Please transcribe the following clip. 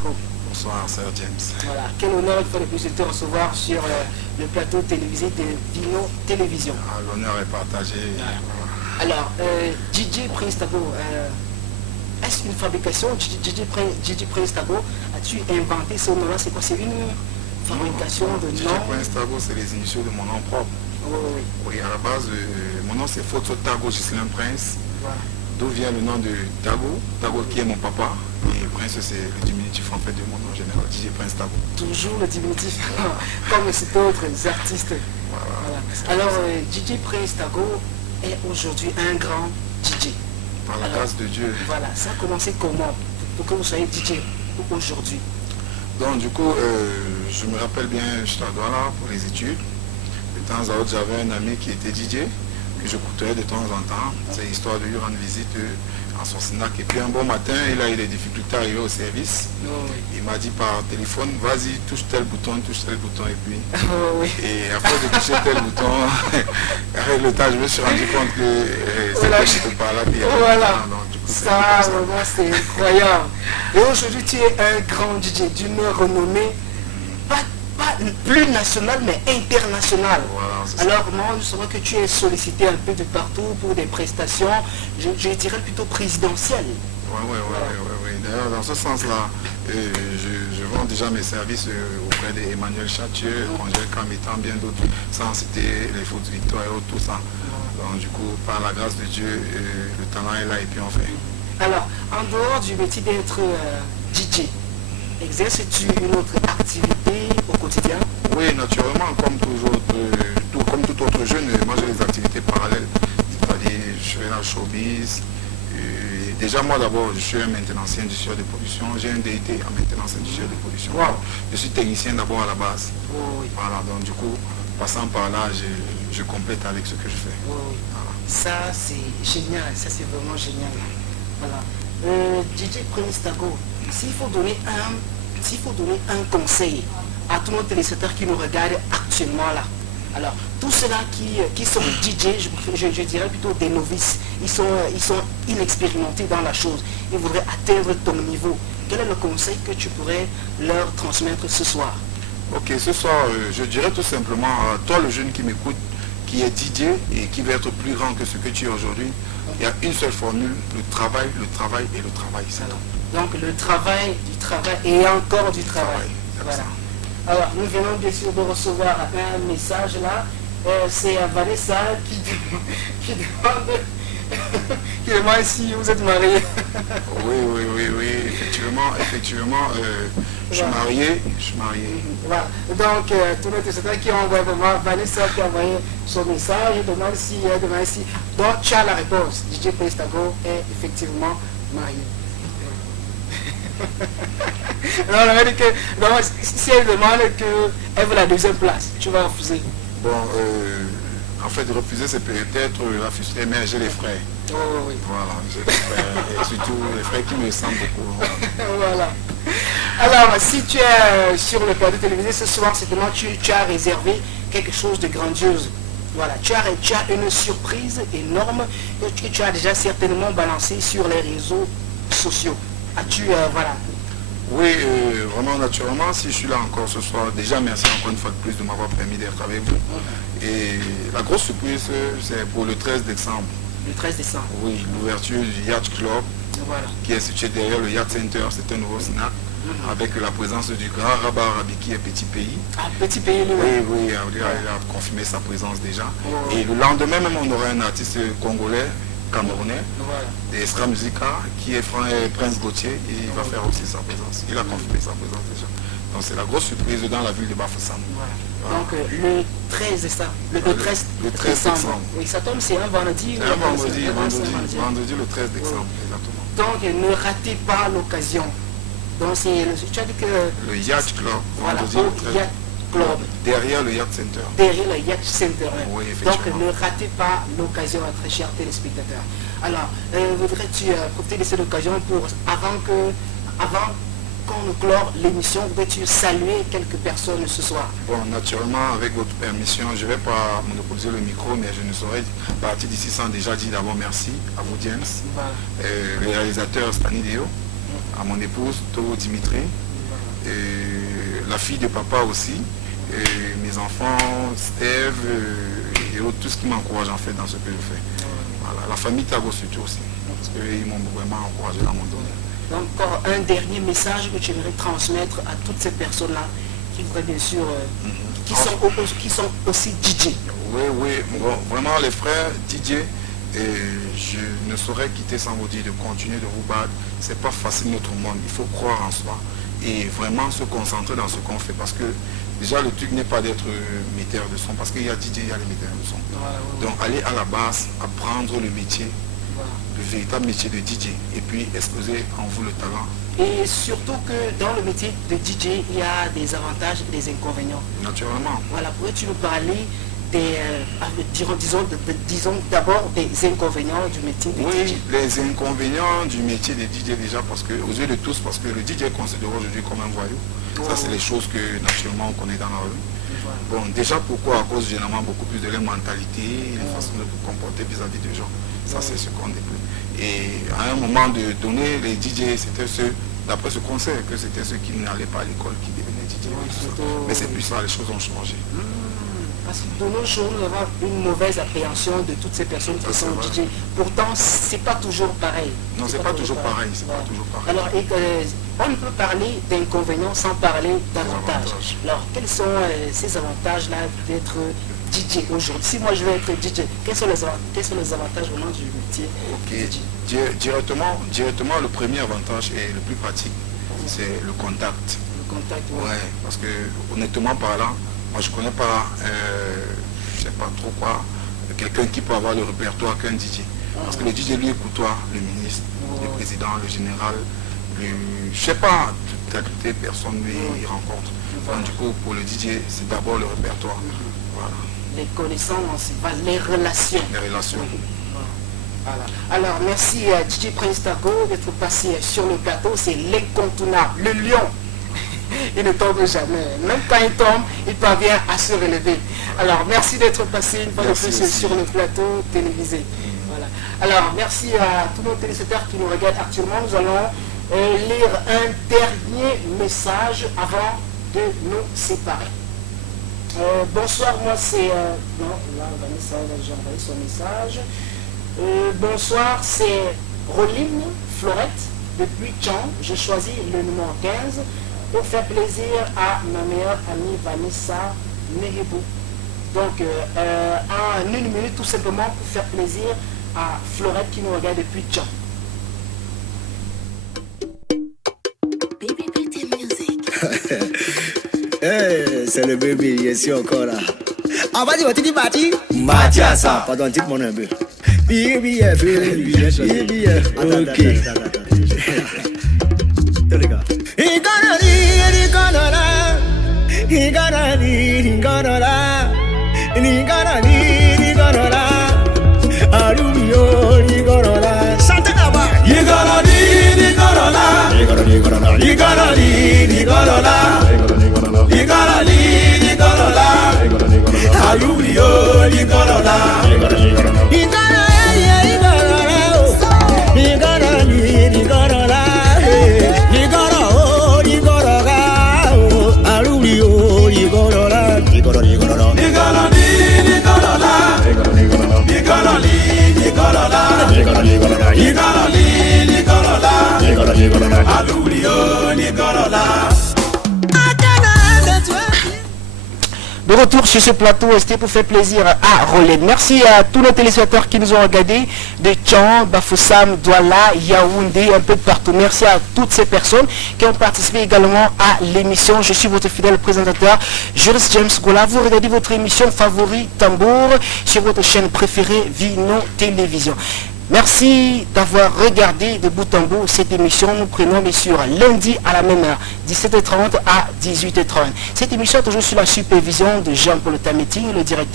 Tago. Bonsoir, Sir James. Voilà, quel honneur une fois de plus de te recevoir sur le plateau télévisé de Vino Télévision. Ah, l'honneur est partagé. Voilà. Alors, DJ Prince Tago, est-ce une fabrication DJ Prince Tago, as-tu inventé ce nom-là? C'est quoi? C'est une fabrication de DJ nom? Prince Tago, c'est les initiaux de mon nom propre. Oui. Oui, à la base, mon nom c'est Photo Tago Ghislain Prince. Voilà. D'où vient le nom de Tago, Tago qui est mon papa, et Prince c'est le diminutif en fait de mon nom général, DJ Prince Tago. Toujours le diminutif, comme c'est d'autres artistes. Voilà. Alors, DJ Prince Tago est aujourd'hui un grand DJ. Par la grâce de Dieu. Voilà, ça a commencé comment pour que vous soyez DJ aujourd'hui? Donc du coup, je me rappelle bien, je à Douala pour les études. De temps à autre, j'avais un ami qui était DJ, que je côtoyais de temps en temps. C'est histoire de lui rendre visite en son Sinac. Et puis un bon matin, il a eu des difficultés à arriver au service. Il m'a dit par téléphone, vas-y, touche tel bouton, et puis... Et après de toucher tel bouton, avec le temps, je me suis rendu compte que c'était par là qu'il y avait... Voilà, donc, du coup, ça vraiment c'est incroyable. Et aujourd'hui, tu es un grand DJ d'une renommée, pas plus nationale, mais internationale. Voilà, alors moi, je saurais que tu es sollicité un peu de partout pour des prestations, je dirais plutôt présidentielles. Oui. D'ailleurs, dans ce sens-là, je vends déjà mes services auprès d'Emmanuel Chatieux, Congel Kamitan, bien d'autres, sans citer les fautes Victor et autres, tout ça. Donc du coup, par la grâce de Dieu, le talent est là et puis on fait. Alors, en dehors du métier d'être DJ, exerces-tu une autre activité au quotidien? Oui, naturellement, comme tout autre jeune, moi j'ai des activités parallèles. C'est-à-dire, je suis dans le showbiz. Déjà, moi d'abord, je suis un maintenancier industriel de production. J'ai un DIT en maintenance industrielle de production. Wow. Je suis technicien d'abord à la base. Oui. Voilà, donc du coup, passant par là, je complète avec ce que je fais. Oui. Voilà. Ça, c'est génial. Ça, c'est vraiment génial. Voilà. DJ Prince Tago, s'il faut donner un conseil à tous nos téléspectateurs qui nous regardent actuellement là, alors tous ceux-là qui sont DJ, je dirais plutôt des novices, ils sont inexpérimentés dans la chose, ils voudraient atteindre ton niveau, quel est le conseil que tu pourrais leur transmettre ce soir? Ok, ce soir, je dirais tout simplement à toi le jeune qui m'écoute, qui est DJ et qui veut être plus grand que ce que tu es aujourd'hui, il y a une seule formule, le travail et le travail, c'est tout. Donc le travail, du travail et encore du travail. Voilà. Alors nous venons bien sûr de recevoir un message là, c'est Vanessa qui demande si vous êtes marié. Oui, effectivement, je suis marié. Voilà. Donc tous nos téléspectateurs qui envoient vraiment, Vanessa qui a envoyé son message, demande si. Donc tu as la réponse. DJ Prince Tago est effectivement marié. Non, on a dit que si elle demande qu'elle veut la deuxième place, tu vas refuser. Bon, en fait, refuser, c'est peut-être la frustrer, mais j'ai les frères. Oh, oui. Voilà, j'ai les frères, et surtout les frères qui me sentent beaucoup. Voilà. Alors, si tu es sur le plateau télévisé ce soir, certainement tu as réservé quelque chose de grandiose. Voilà, tu as une surprise énorme que tu as déjà certainement balancé sur les réseaux sociaux. As-tu, voilà. Oui, vraiment naturellement, si je suis là encore ce soir, déjà merci encore une fois de plus de m'avoir permis d'être avec vous. Et la grosse surprise, c'est pour le 13 décembre. Le 13 décembre. Oui, l'ouverture du Yacht Club, voilà, qui est situé derrière le Yacht Center, c'est un nouveau snack, avec la présence du grand rabbin Rabiki et Petit Pays. Ah, Petit Pays, oui, il a confirmé sa présence déjà. Et le lendemain même, on aura un artiste congolais, camerounais, d'Estra Musica, qui est Prince Gauthier, et il va faire aussi sa présence. Il a confirmé sa présence déjà. Donc c'est la grosse surprise dans la ville de Bafoussam. Voilà. Donc le 13 décembre. Le 13 décembre. Oui, ça tombe, c'est un vendredi. C'est un vendredi le 13 décembre, exactement. Donc ne ratez pas l'occasion. Donc tu as dit que... Le Yacht Club, vendredi le 13. Club. Derrière le Yacht Center. Derrière le Yacht Center. Oui, donc ne ratez pas l'occasion, très chers téléspectateurs. Alors, voudrais-tu profiter de cette occasion pour, avant qu'on nous clore l'émission, voudrais-tu saluer quelques personnes ce soir? Bon, naturellement, avec votre permission, je ne vais pas monopoliser le micro, mais je ne saurais partir d'ici sans déjà dire d'abord merci à vous, James, le réalisateur Stanley Deo, à mon épouse, Toro Dimitri, la fille de papa aussi, mes enfants, Steve et autres, tout ce qui m'encourage en fait dans ce que je fais. Voilà, la famille Tago surtout aussi, parce qu'ils m'ont vraiment encouragé dans mon domaine. Donc, encore un dernier message que tu aimerais transmettre à toutes ces personnes-là qui voudraient bien sûr, qui sont aussi DJ. Oui, oui, bon, vraiment les frères DJ, je ne saurais quitter sans vous dire de continuer de vous battre. C'est pas facile notre monde, il faut croire en soi et vraiment se concentrer dans ce qu'on fait, parce que déjà le truc n'est pas d'être metteur de son, parce qu'il y a DJ, il y a les metteurs de son. Donc aller à la base, apprendre le métier, le véritable métier de DJ, et puis exposer en vous le talent. Et surtout que dans le métier de DJ, il y a des avantages et des inconvénients. Naturellement. Voilà, pourrais-tu nous parler disons d'abord des inconvénients du métier de DJ? Oui, les inconvénients du métier de DJ déjà, parce que aux yeux de tous, parce que le DJ est considéré aujourd'hui comme un voyou. Ça, c'est les choses que naturellement on connaît dans la rue. Bon, déjà pourquoi? À cause généralement beaucoup plus de leur mentalité, les façons de se comporter vis-à-vis des gens. Ça, c'est ce qu'on déplore. Et à un moment donné, les DJ, c'était ceux, d'après ce conseil, que c'était ceux qui n'allaient pas à l'école qui devenaient DJ. Mais c'est plus ça, les choses ont changé. Parce que de nos jours, nous avons une mauvaise appréhension de toutes ces personnes qui sont DJ. Pourtant, c'est pas toujours pareil. Non, c'est pas toujours pareil. Pas toujours pareil. Alors, on peut parler d'inconvénients sans parler d'avantages. Alors, quels sont ces avantages-là d'être DJ aujourd'hui? Si moi je vais être DJ, quels sont les avantages vraiment du métier? Ok. Directement, le premier avantage et le plus pratique, c'est le contact. Le contact, oui. Ouais, parce que honnêtement parlant, moi je connais pas, je sais pas trop quoi, quelqu'un qui peut avoir le répertoire qu'un DJ. Parce que le DJ lui côtoie le ministre, le président, le général, je sais pas, toutes les personnes lui rencontrent. Donc, du coup, pour le DJ, c'est d'abord le répertoire. Voilà. Les connaissances, les relations. Les relations. Voilà. Alors, merci à DJ Prince Tago d'être passé sur le plateau. C'est l'incontournable, le lion. Il ne tombe jamais. Même quand il tombe, il parvient à se relever. Alors, merci d'être passé une fois de plus sur le plateau télévisé. Voilà. Alors, merci à tous nos téléspectateurs qui nous regardent actuellement. Nous allons lire un dernier message avant de nous séparer. Bonsoir, moi c'est... non, là, Vanessa, j'ai envoyé son message. Bonsoir, c'est Roline Florette depuis Tchang. Je choisis le numéro 15 pour faire plaisir à ma meilleure amie Vanessa Mehebou. Donc, en une minute, tout simplement pour faire plaisir à Florette qui nous regarde depuis Tchang. Hey, c'est le bébé, je suis encore là. Ah, vas-y, parti. Matiasa. Pardon, dites-moi un peu. Baby, ok. Les gars. Chantez là-bas. De retour sur ce plateau, c'était pour faire plaisir à Rolène. Merci à tous nos téléspectateurs qui nous ont regardés de Tchang, Bafoussam, Douala, Yaoundé, un peu de partout. Merci à toutes ces personnes qui ont participé également à l'émission. Je suis votre fidèle présentateur, Jules James Gola. Vous regardez votre émission favori Tambour sur votre chaîne préférée Vino Télévision. Merci d'avoir regardé de bout en bout cette émission. Nous prenons bien sûr lundi à la même heure, 17h30 à 18h30. Cette émission est toujours sous la supervision de Jean-Paul Tametti, le directeur.